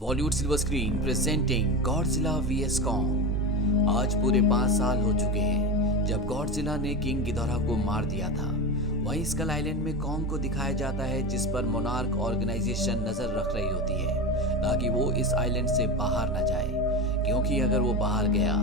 Bollywood silver screen presenting Godzilla VS Kong. आज पूरे 5 साल हो चुके हैं जब गॉडजिला ने किंग गिडोरा को मार दिया था। वहीं स्कल आइलैंड में कॉन्ग को दिखाया जाता है, जिस पर मोनार्क ऑर्गेनाइजेशन नजर रख रही होती है ताकि वो इस आइलैंड से बाहर न जाए, क्योंकि अगर वो बाहर गया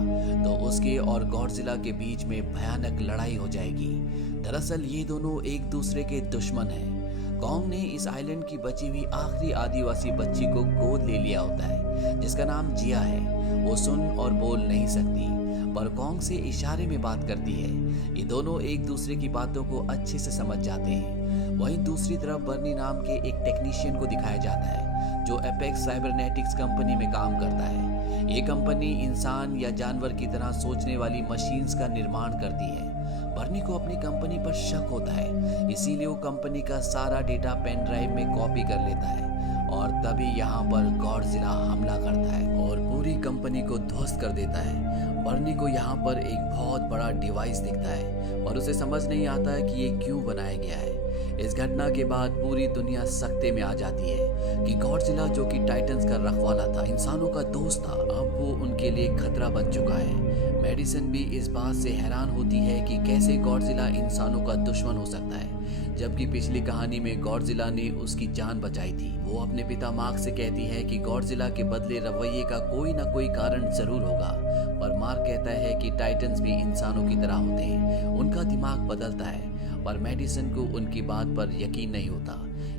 तो उसके और गॉडजिला के बीच में भयानक लड़ाई हो जाएगी। दरअसल ये दोनों एक दूसरे के दुश्मन हैं। कॉन्ग ने इस आइलैंड की बची हुई आखिरी आदिवासी बच्ची को गोद ले लिया होता है, जिसका नाम जिया है। वो सुन और बोल नहीं सकती, पर कॉन्ग से इशारे में बात करती है। ये दोनों एक दूसरे की बातों को अच्छे से समझ जाते हैं। वहीं दूसरी तरफ बर्नी नाम के एक टेक्नीशियन को दिखाया जाता है, जो एपेक्स साइबरनेटिक्स कंपनी में काम करता है। ये कंपनी इंसान या जानवर की तरह सोचने वाली मशीन्स का निर्माण करती है। बर्नी को अपनी कंपनी पर शक होता है, इसीलिए वो कंपनी का सारा डेटा पेन ड्राइव में कॉपी कर लेता है। और तभी यहाँ पर गॉडजिला हमला करता है और पूरी कंपनी को ध्वस्त कर देता है। बर्नी को यहाँ पर एक बहुत बड़ा डिवाइस दिखता है और उसे समझ नहीं आता है कि ये क्यों बनाया गया है। इस घटना के बाद पूरी दुनिया सख्ते में आ जाती है कि गॉडजिला, जो कि टाइटन्स का रखवाला था, इंसानों का दोस्त था, अब वो उनके लिए खतरा बन चुका है। मेडिसन भी इस बात से हैरान होती है कि कैसे गॉडजिला इंसानों का दुश्मन हो सकता है, जबकि पिछली कहानी में गॉडजिला ने उसकी जान बचाई थी। वो अपने पिता मार्क से कहती है कि गॉडजिला के बदले रवैये का कोई ना कोई कारण जरूर होगा, पर मार्क कहता है कि टाइटन्स भी इंसानों की तरह होते हैं, उनका दिमाग बदलता है। पर मेडिसन को उनकी बात पर यकीन नहीं होता,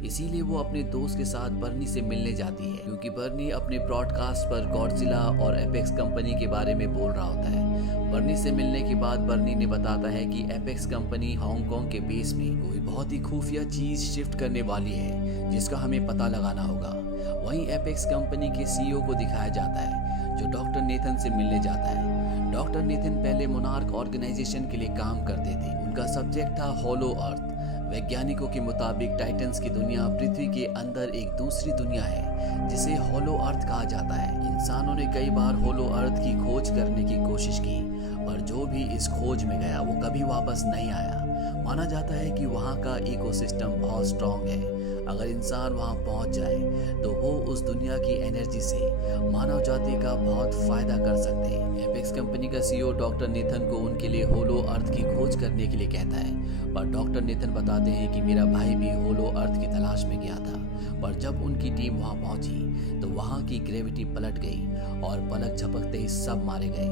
इसीलिए वो अपने दोस्त के साथ बर्नी से मिलने जाती है, क्योंकि बर्नी अपने ब्रॉडकास्ट पर गॉडजिला और एपेक्स कंपनी के बारे में बोल रहा होता है। बर्नी से मिलने के बाद बर्नी ने बताता है कि एपेक्स कंपनी हांगकांग के बेस में कोई बहुत ही खुफिया चीज शिफ्ट करने वाली है, जिसका हमें पता लगाना होगा। वहीं एपेक्स कंपनी के सीईओ को दिखाया जाता है, जो डॉक्टर नेथन से मिलने जाता है। डॉक्टर नेथन पहले मोनार्क ऑर्गेनाइजेशन के लिए काम करते थे। उनका सब्जेक्ट था होलो अर्थ। वैज्ञानिकों के मुताबिक टाइटन्स की दुनिया पृथ्वी के अंदर एक दूसरी दुनिया है, जिसे होलो अर्थ कहा जाता है। इंसानों ने कई बार होलो अर्थ की खोज करने की कोशिश की, पर जो भी इस खोज में गया वो कभी वापस नहीं आया। माना जाता है कि वहाँ का इकोसिस्टम बहुत स्ट्रांग है। अगर इंसान वहाँ पहुँच जाए तो वो उस दुनिया की एनर्जी से मानव जाति का बहुत फायदा कर सकते हैं। एपेक्स कंपनी का सीईओ डॉक्टर नेथन को उनके लिए होलो अर्थ की खोज करने के लिए कहता है, पर डॉक्टर नेथन बताते हैं कि मेरा भाई भी होलो अर्थ की तलाश में गया था, पर जब उनकी टीम वहाँ पहुंची तो वहाँ की ग्रेविटी पलट गई और पलक झपकते ही सब मारे गए।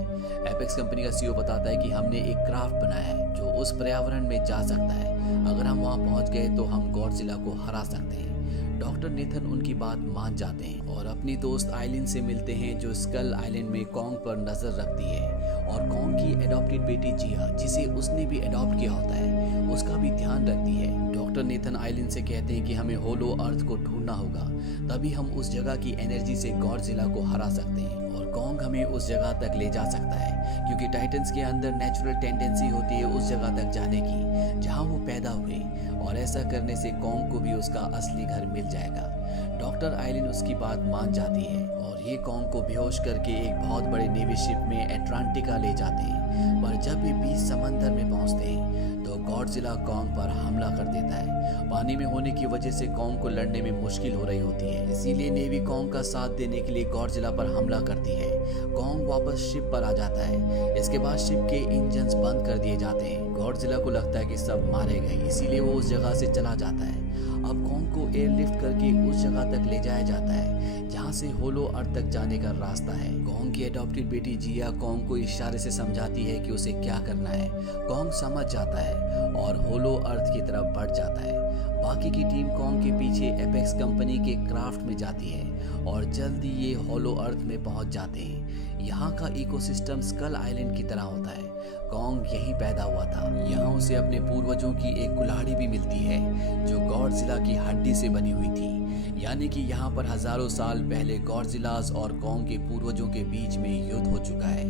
एपेक्स कंपनी का सीईओ बताता है कि हमने एक क्राफ्ट बनाया है जो उस पर्यावरण में जा सकता है। अगर हम वहाँ पहुँच गए तो हम गॉडजिला को हरा सकते हैं। डॉक्टर नेथन उनकी बात मान जाते हैं और अपनी दोस्त आइलिन से मिलते हैं, जो स्कल आइलैंड में कॉन्ग पर नजर रखती है और कॉन्ग की एडॉप्टेड बेटी जिया, जिसे उसने भी एडॉप्ट किया होता है, उसका भी ध्यान रखती है। डॉक्टर नेथन आइलिन से कहते हैं कि हमें होलो अर्थ को ढूंढना होगा, तभी हम उस जगह की एनर्जी से गॉडजिला को हरा सकते हैं और कॉन्ग हमें उस जगह तक ले जा सकता है, क्योंकि टाइटन्स के अंदर नेचुरल टेंडेंसी होती है उस जगह तक जाने की जहां वो पैदा हुए, और ऐसा करने से कॉन्ग को भी उसका असली घर मिल जाएगा। डॉक्टर आइलिन उसकी बात मान जाती है और ये कॉन्ग को बेहोश करके एक बहुत बड़े नेवी शिप में एटलांटिका ले जाते हैं। पर जब ये बीच समंदर में पहुंचते हैं तो गॉडजिला कॉन्ग पर हमला कर देता है। पानी में होने की वजह से कॉन्ग को लड़ने में मुश्किल हो रही होती है, इसीलिए नेवी कॉन्ग का साथ देने के लिए गॉडजिला पर हमला करती है। कॉन्ग वापस शिप पर आ जाता है। इसके बाद शिप के इंजन्स बंद कर दिए जाते हैं। गॉडजिला को लगता है कि सब मारे गए, इसीलिए वो उस जगह से चला जाता है। अब कॉन्ग को एयरलिफ्ट करके उस जगह तक ले जाया जाता है जहाँ से होलो अर्थ तक जाने का रास्ता है। कॉन्ग की एडॉप्टेड बेटी जिया कॉन्ग को इशारे से समझाती है कि उसे क्या करना है। कॉन्ग समझ जाता है और होलो अर्थ की तरफ बढ़ जाता है। बाकी की टीम कॉन्ग के पीछे एपेक्स कंपनी के क्राफ्ट में जाती है और जल्दी ये होलो अर्थ में पहुंच जाते हैं। यहाँ का इकोसिस्टम स्कल आइलैंड की तरह होता है। कॉन्ग यहीं पैदा हुआ था। यहाँ उसे अपने पूर्वजों की एक कुल्हाड़ी भी मिलती है, जो गॉडजिला की हड्डी से बनी हुई थी। यानी कि यहाँ पर हजारों साल पहले गॉडजिलास और कॉन्ग के पूर्वजों के बीच में युद्ध हो चुका है।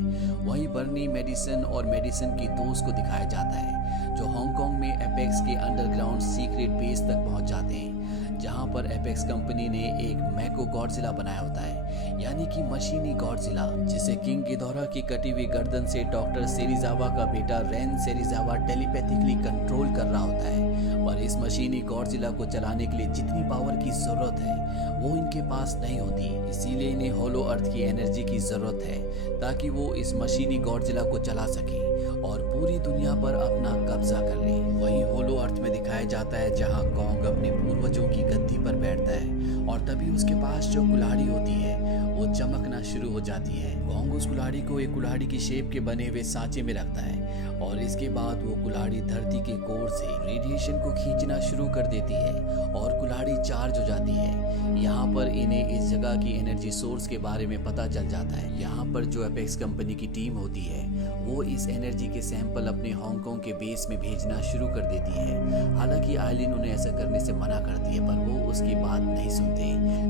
वहीं बर्नी मेडिसन और मेडिसन की दोस्त को दिखाया जाता है, जो हांगकांग में एपेक्स के अंडरग्राउंड सीक्रेट बेस तक पहुंच जाते हैं। जहां पर एपेक्स कंपनी ने एक मैको गॉडजिला बनाया होता है, यानी कि मशीनी गॉडजिला, जिसे किंग गिदोरा की कटी हुई गर्दन से डॉक्टर सेरिजावा का बेटा रेन सेरिजावा टेलीपैथिकली कंट्रोल कर रहा होता है। पर इस मशीनी गॉडजिला को चलाने के लिए जितनी पावर की जरूरत है वो इनके पास नहीं होती, इसीलिए इन्हें होलो अर्थ की एनर्जी की जरूरत है ताकि वो इस मशीनी गॉडजिला को चला सके और पूरी दुनिया पर अपना कब्जा कर ले। वहीं होलो अर्थ में दिखाया जाता है जहां कॉन्ग अपने पूर्वजों की गद्दी पर बैठता है और तभी उसके पास जो कुल्हाड़ी होती है वो चमकना शुरू हो जाती है। कॉन्ग उस कुल्हाड़ी को एक कुल्हाड़ी की शेप के बने हुए सांचे में रखता है और इसके बाद वो कुल्हाड़ी धरती के कोर से रेडिएशन को खींचना शुरू कर देती है और कुल्हाड़ी चार्ज हो जाती है। यहाँ पर इन्हें इस जगह की एनर्जी सोर्स के बारे में पता चल जाता है। यहाँ पर जो एपेक्स कंपनी की टीम होती है वो इस एनर्जी के सैंपल अपने हांगकांग के बेस में भेजना शुरू कर देती है। हालांकि आइलिन उन्हें ऐसा करने से मना करती है पर वो उसकी बात नहीं सुनते।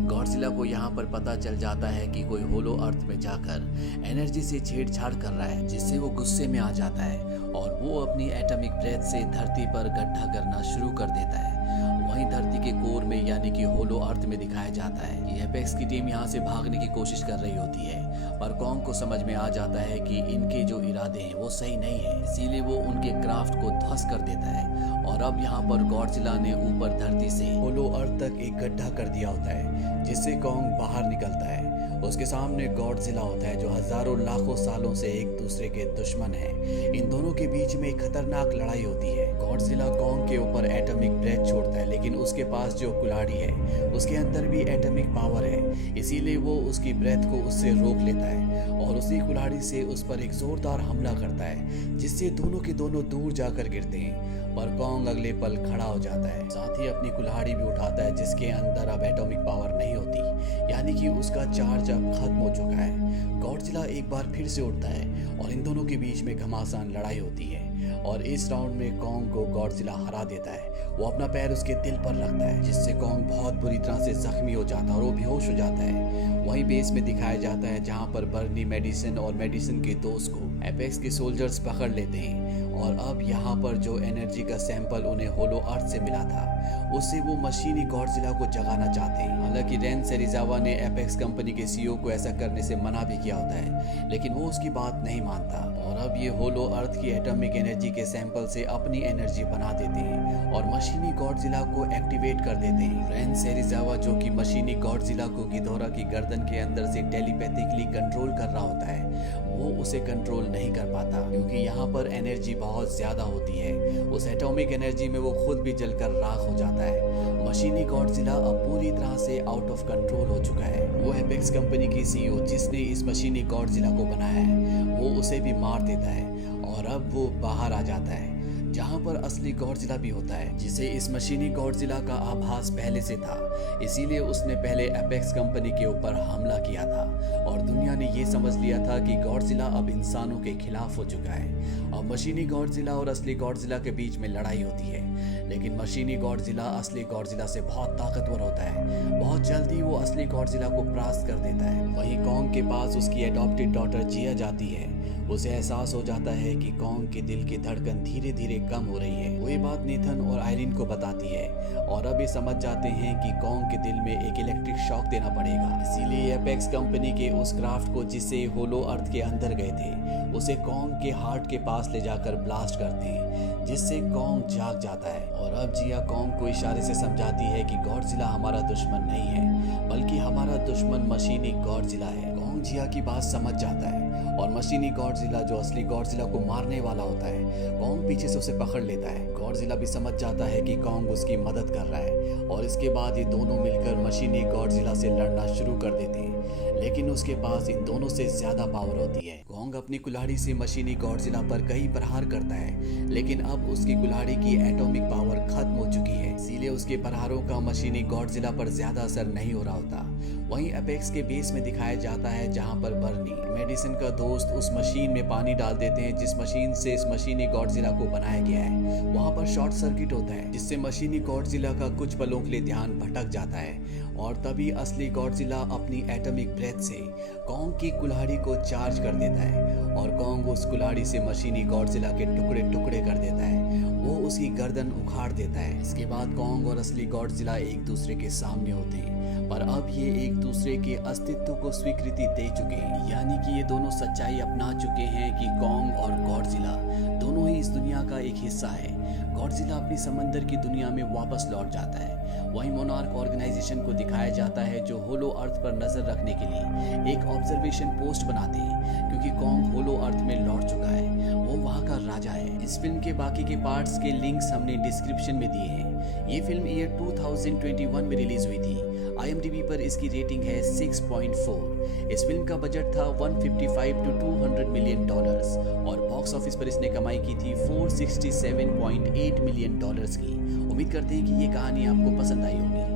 गॉडजिला को यहाँ पर पता चल जाता है कि कोई होलो अर्थ में जाकर एनर्जी से छेड़छाड़ कर रहा है, जिससे वो गुस्से में आ जाता है और वो अपनी एटॉमिक ब्रेथ से धरती पर गड्ढा करना शुरू कर देता है। वहीं धरती के कोर में यानी कि होलो अर्थ में दिखाया जाता है कि एपेक्स की टीम यहाँ से भागने की कोशिश कर रही होती है, पर कॉन्ग को समझ में आ जाता है कि इनके जो इरादे हैं वो सही नहीं है, इसीलिए वो उनके क्राफ्ट को ध्वस्त कर देता है। और अब यहाँ पर गॉडजिला ने ऊपर धरती से होलो अर्थ तक एक गड्ढा कर दिया होता है, जिससे कॉन्ग बाहर निकलता है। उसके सामने गॉडजिला होता है जो हजारों लाखों सालों से एक दूसरे के दुश्मन है। इन दोनों के बीच में एक खतरनाक लड़ाई होती है। गॉडजिला कॉन्ग के ऊपर एटॉमिक ब्रेथ छोड़ता है, लेकिन उसके पास जो कुल्हाड़ी है उसके अंदर भी एटॉमिक पावर है, इसीलिए वो उसकी ब्रेथ को उससे रोक लेता है और उसी कुल्हाड़ी से उस पर एक जोरदार हमला करता है, जिससे दोनों के दोनों दूर जाकर गिरते हैं। पर कॉन्ग अगले पल खड़ा हो जाता है, साथ ही अपनी कुल्हाड़ी भी उठाता है जिसके अंदर अब एटॉमिक पावर नहीं होती, यानी कि उसका चार्ज अब खत्म हो चुका है। गॉडजिला एक बार फिर से उठता है और इन दोनों के बीच में घमासान लड़ाई होती है और इस राउंड में कॉन्ग को गॉडजिला हरा देता है। वो अपना पैर उसके दिल पर रखता है, जिससे कॉन्ग बहुत बुरी तरह से जख्मी हो जाता है और वो बेहोश हो जाता है। वहीं बेस में दिखाया जाता है जहां पर बर्नी मेडिसिन और मेडिसिन के दोस्त को एपेक्स के सोल्जर्स पकड़ लेते हैं और अब यहाँ पर जो एनर्जी का सैंपल उन्हें होलो अर्थ से मिला था उससे वो मशीनी गॉडजिला को जगाना चाहते हैं। हालांकि रेन सेरिजावा ने एपेक्स कंपनी के सीईओ को ऐसा करने से मना भी किया होता है, लेकिन वो उसकी बात नहीं मानता और अब ये होलो अर्थ की एटॉमिक एनर्जी के सैंपल से अपनी एनर्जी बना देते हैं और मशीनी गॉडजिला को एक्टिवेट कर देते हैं। रेन सेरिजावा जो कि मशीनी गॉडजिला को गिदोरा की गर्दन के अंदर से टेलीपैथिकली कंट्रोल कर रहा होता है, वो उसे कंट्रोल नहीं कर पाता क्योंकि यहाँ पर एनर्जी बहुत ज्यादा होती है। उस एटॉमिक एनर्जी में वो खुद भी जलकर राख हो जाता है। मशीनी गॉडजिला अब पूरी तरह से आउट ऑफ कंट्रोल हो चुका है। वो एपेक्स कंपनी की सीईओ जिसने इस मशीनी गॉडजिला को बनाया है वो उसे भी मार देता है और अब वो बाहर आ जाता है जहां पर असली गॉडजिला भी होता है, जिसे इस मशीनी गॉडजिला का आभास पहले से था, इसीलिए उसने पहले एपेक्स कंपनी के ऊपर हमला किया था और दुनिया ने ये समझ लिया था कि गॉडजिला अब इंसानों के खिलाफ हो चुका है। अब मशीनी गॉडजिला और असली गॉडजिला के बीच में लड़ाई होती है, लेकिन मशीनी गॉडजिला असली गॉडजिला से बहुत ताकतवर होता है। बहुत जल्दी वो असली गॉडजिला को परास्त कर देता है। वहीं कॉन्ग के पास उसकी एडॉप्टेड डॉटर जिया जाती है। उसे एहसास हो जाता है कि कॉन्ग के दिल की धड़कन धीरे धीरे कम हो रही है। वो ये बात नेथन और आइरिन को बताती है और अब ये समझ जाते हैं कि कॉन्ग के दिल में एक इलेक्ट्रिक शॉक देना पड़ेगा। इसीलिए एपेक्स कंपनी के उस क्राफ्ट को जिसे होलो अर्थ के अंदर गए थे उसे कॉन्ग के हार्ट के पास ले जाकर ब्लास्ट करते हैं, जिससे कॉन्ग जाग जाता है। और अब जिया कॉन्ग को इशारे से समझाती है कि गॉडजिला हमारा दुश्मन नहीं है, बल्कि हमारा दुश्मन मशीनी गॉडजिला है। कॉन्ग जिया की बात समझ जाता है और मशीनी गॉडजिला जो असली गॉडजिला को मारने वाला होता है, कॉन्ग पीछे से उसे पकड़ लेता है। गॉडजिला भी समझ जाता है कि कॉन्ग उसकी मदद कर रहा है और इसके बाद ये दोनों मिलकर मशीनी गॉडजिला से लड़ना शुरू कर देते हैं, लेकिन उसके पास इन दोनों से ज्यादा पावर होती है। कॉन्ग अपनी कुल्हाड़ी से मशीनी गॉडजिला पर कई प्रहार करता है, लेकिन अब उसकी कुल्हाड़ी की एटॉमिक पावर खत्म हो चुकी है, इसीलिए उसके प्रहारों का मशीनी गॉडजिला पर ज्यादा असर नहीं हो रहा होता। वहीं एपेक्स के बेस में दिखाया जाता है जहां पर बर्नी मेडिसिन का दोस्त उस मशीन में पानी डाल देते हैं जिस मशीन से इस मशीनी गॉडजिला को बनाया गया है। वहां पर शॉर्ट सर्किट होता है जिससे मशीनी गॉडजिला का कुछ पलों के लिए ध्यान भटक जाता है और तभी असली गॉडजिला अपनी एटॉमिक ब्रेथ से कॉन्ग की कुल्हाड़ी को चार्ज कर देता है और कॉन्ग उस कुल्हाड़ी से मशीनी गॉडजिला के टुकड़े टुकड़े कर देता है। वो उसकी गर्दन उखाड़ देता है। इसके बाद कॉन्ग और असली गॉडजिला एक दूसरे के सामने होते हैं, पर अब ये एक दूसरे के अस्तित्व को स्वीकृति दे चुके हैं, यानी कि ये दोनों सच्चाई अपना चुके हैं कि कॉन्ग और गॉडजिला दोनों ही इस दुनिया का एक हिस्सा है। गॉडजिला अपनी समंदर की दुनिया में वापस लौट जाता है। वहीं मोनार्क ऑर्गेनाइजेशन को दिखाया जाता है जो होलो अर्थ पर नजर रखने के लिए एक ऑब्जर्वेशन पोस्ट बनाते हैं, क्योंकि कॉन्ग होलो अर्थ में लौट चुका है, वो वहाँ का राजा है। इस फिल्म के बाकी के पार्ट्स के लिंक्स हमने डिस्क्रिप्शन में दिए हैं। ये फिल्म ईयर 2021 में रिलीज हुई थी। IMDb पर इसकी रेटिंग है 6.4। इस फिल्म का बजट था 155 to 200 मिलियन डॉलर्स और बॉक्स ऑफिस पर इसने कमाई की थी 467.8 मिलियन डॉलर्स की। उम्मीद करते हैं कि ये कहानी आपको पसंद आई होगी।